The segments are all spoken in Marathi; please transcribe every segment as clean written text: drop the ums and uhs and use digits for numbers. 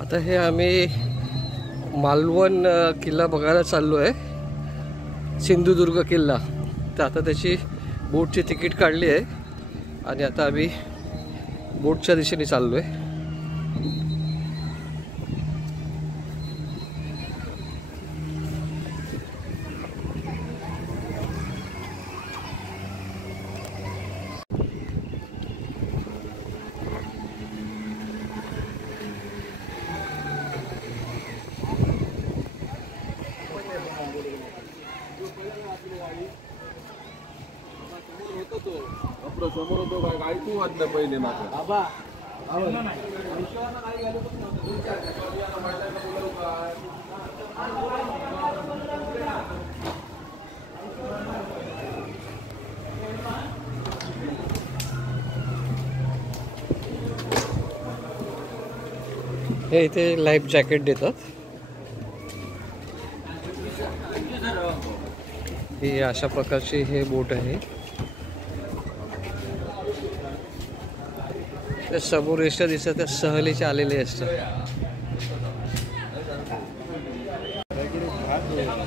आता हे आम्ही मालवण किल्ला बघायला चाललो आहे, सिंधुदुर्ग किल्ला. तर आता त्याची बोटची तिकीट काढली आहे आणि आता आम्ही बोटच्या दिशेने चाललो आहे. समोर होतो गाडी तू वाजलं पहिले माझा. हे इथे लाईफ जॅकेट देतात. ही अशा प्रकारची हे बोट आहे. त्या समोर रेषा दिसतात त्या सहलीचे आलेले असतात.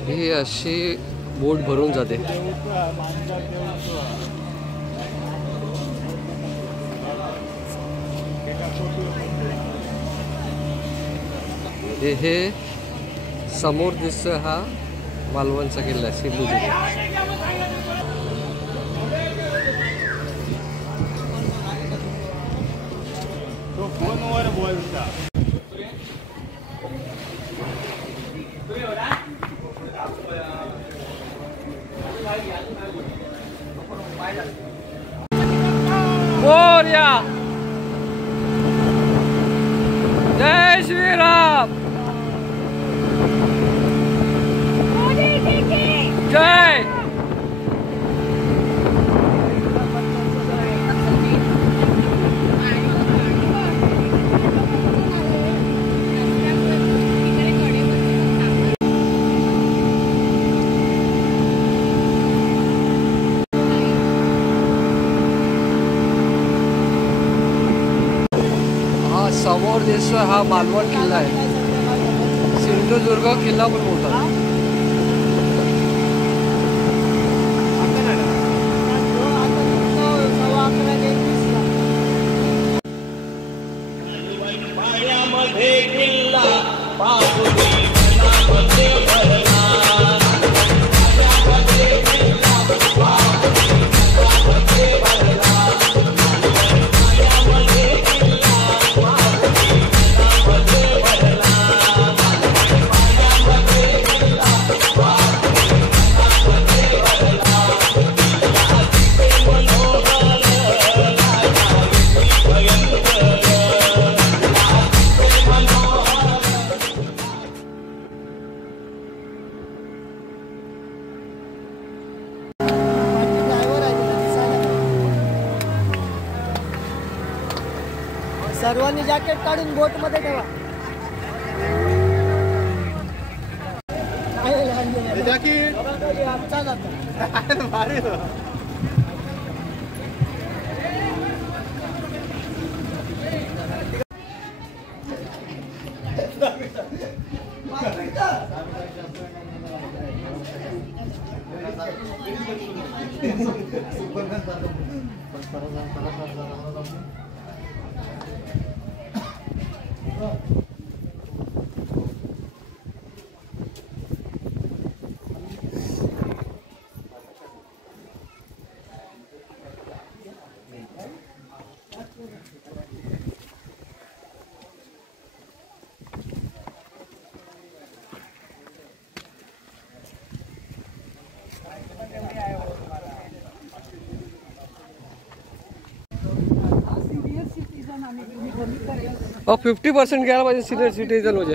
ही अशी बोट भरून जाते. हे समोर दिसतं हा मालवणचा किल्ला सिंधुदुर्ग. मोरया जय श्रीराम जय. समोर दिसतो हा मालवण किल्ला आहे. सिंधुदुर्ग किल्ला पण मोठा. सर्वांनी जॅकेट काढून बोट मध्ये ठेवा. और 50% घ्यायला पाहिजे सिनियर सिटीजन म्हणजे.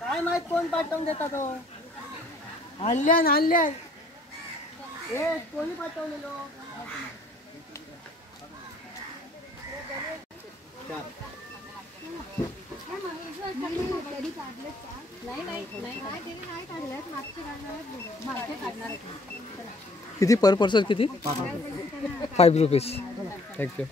काय माहित कोण पाठवून देतात. हल्ल्यान हल्ल्यान कोणी पाठवलेलो किती पर पर्सन किती? 5 रुपीज. थँक्यू.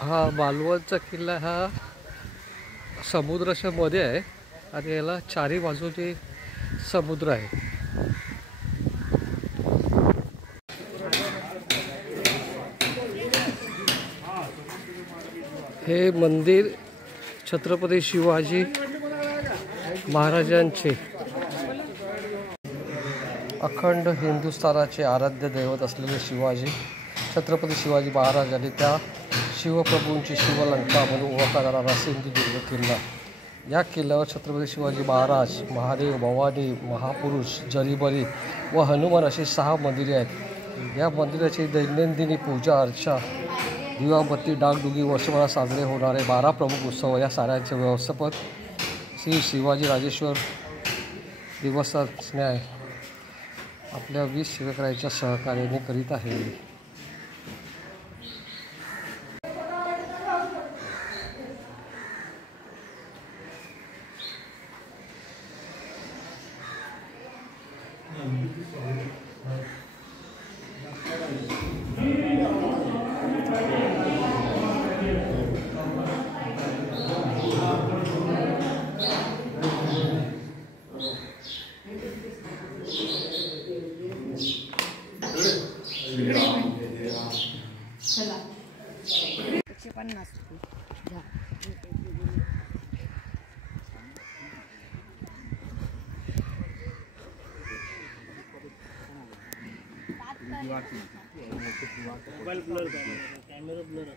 हा मालवणचा किल्ला हा समुद्राच्या मध्ये आहे आणि याला चारी बाजूने समुद्र आहे. हे मंदिर छत्रपती शिवाजी महाराजांचे अखंड हिंदुस्थानाचे आराध्य दैवत असलेले छत्रपती शिवाजी महाराजांनी त्या शिवप्रभूंची शिवलंका म्हणून ओळखला जाणारा सिंधुदुर्ग किल्ला. या किल्ल्यावर छत्रपती शिवाजी महाराज, महादेव, भवानी, महापुरुष, जरीबरी व हनुमान अशी 6 मंदिरे आहेत. या मंदिराची दैनंदिनी पूजा अर्चा, दिवाबत्ती, डागडुगी, वर्षभरात साजरे होणारे 12 प्रमुख उत्सव या साऱ्यांचे व्यवस्थापन श्री शिवाजी राजेश्वर देवस्थान आपल्या 20 सेवकांच्या सहकार्याने करीत आहे. मोबाईल ब्लर कॅमेरा ब्लर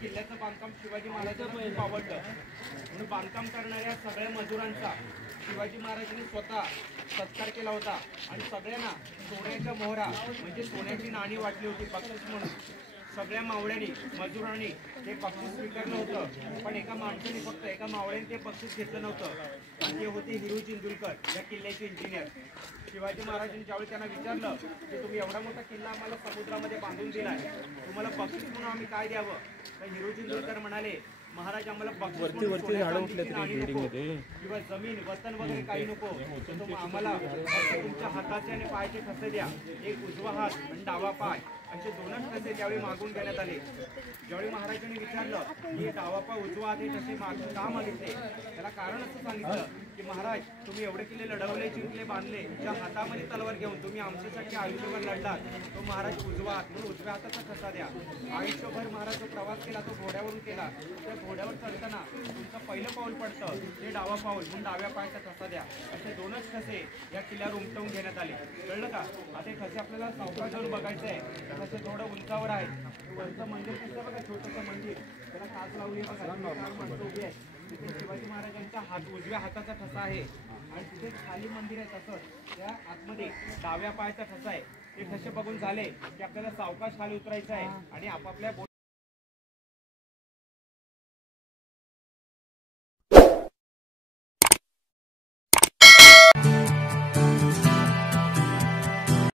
किल्ल्याचं बांधकाम शिवाजी महाराजांना खूप आवडलं म्हणून बांधकाम करणाऱ्या सगळ्या मजुरांचा शिवाजी महाराजांनी स्वतः सत्कार केला होता आणि सगळ्यांना सोन्याच्या मोहरा म्हणजे सोन्याची नाणी वाटली होती बक्षीस म्हणून. सगळ्या मावळ्यांनी मजुरांनी ते बक्षीस स्वीकारलं होतं, पण एका माणसाने फक्त एका मावळ्याने ते बक्षीस घेतलं नव्हतं आणि ते होते हिरू चिंदुरकर या किल्ल्याचे इंजिनियर. शिवाजी महाराजांनी ज्यावेळी त्यांना विचारलं की तुम्ही एवढा मोठा किल्ला आम्हाला समुद्रामध्ये बांधून दिलाय, तुम्हाला बक्षीस म्हणून आम्ही काय द्यावं, तर हिरू चिंदुरकर म्हणाले महाराज आम्हाला बक्षीस म्हणून सोन्या चांदीची नाणी नको किंवा जमीन वतन वगैरे काही नको, तर तुम्ही आम्हाला फक्त तुमच्या हाताचे आणि पायाचे ठसे द्या, एक उजवा हात आणि डावा पाय असे दोनच ठसे त्यावेळी मागून घेण्यात आले. ज्यावेळी महाराजांनी विचारलं की डावा पाय उजवा हात हे ठसे मागून का मागितले, त्याला कारण असं सांगितलं की महाराज तुम्ही एवढे किल्ले लढवले, जिंकले, बांधले, ज्या हातामध्ये तलवार घेऊन तुम्ही आमच्यासाठी आयुष्यभर लढलात, तो महाराज उजवा हात म्हणून उजव्या हाताचा ठसा द्या. आयुष्यभर महाराज जो प्रवास केला तो घोड्यावरून केला, त्या घोड्यावर चढताना तुमचं पहिलं पाऊल पडतं ते डावा पाऊल म्हणून डाव्या पायाचा ठसा द्या. असे दोनच ठसे या किल्ल्यावर उमटवून घेण्यात आले. कळलं का? आता हे ठसे आपल्याला सावकाश जाऊन बघायचं आहे. ठसे थोडं उंचावर आहे. वरचं मंदिर कसं बघा, छोटंसं मंदिर, त्याला काच लावली बघा, चार माणसं उभी आहे. तिथे शिवाजी महाराजांचा हात उजव्या हाताचा ठसा आहे आणि तिथे खाली मंदिर आहे, तसंच त्या आतमध्ये डाव्या पायाचा ठसा आहे. ते ठसे बघून झाले की आपल्याला सावकाश खाली उतरायचं आहे आणि आपापल्या